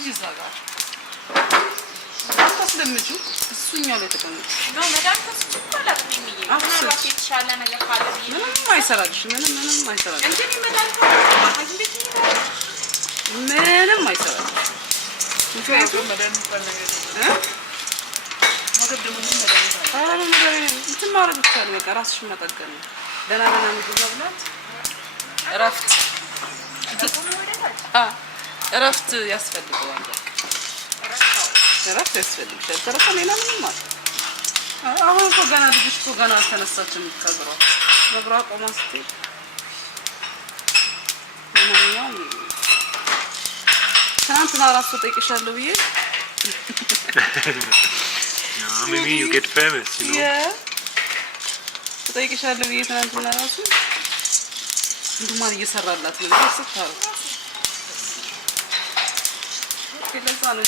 እዚህ ዛጋ አታስለምጁ እሱኛው ላይ ተቀመጡ ነው መዳን ተስፋላት ነው የሚይ ምናልባት የተሻለ ነገር ካለ ምንም አይሰራልሽ ምንም አይሰራልሽ እንዴ መዳን ካለ እንዴት ነው ምንም አይሰራልሽ ምክንያቱም መዳን ፈለገ ወደ ደሞ መዳን እንትን ማድረግ ይቻላል በቃ ራስሽን መጠገን ነው ደህና ምግብ መብላት እረፍት ያስፈልገዋል እረፍት ያስፈልግሻል ተረፈ ሌላ ምንም ማለት አሁን እኮ ገና ልጅሽ እኮ ገና አልተነሳችም ከግሯ በግሯ ቆማ ስትሄድ ምንኛውም ትናንትና ራሱ ጠይቅሻለሁ ብዬ maybe you get famous, you know? Yeah. ጠይቅሻለሁ ብዬ ትናንትና ራሱ እንዱማን እየሰራላት ነው እየሰራው ለዛ ነው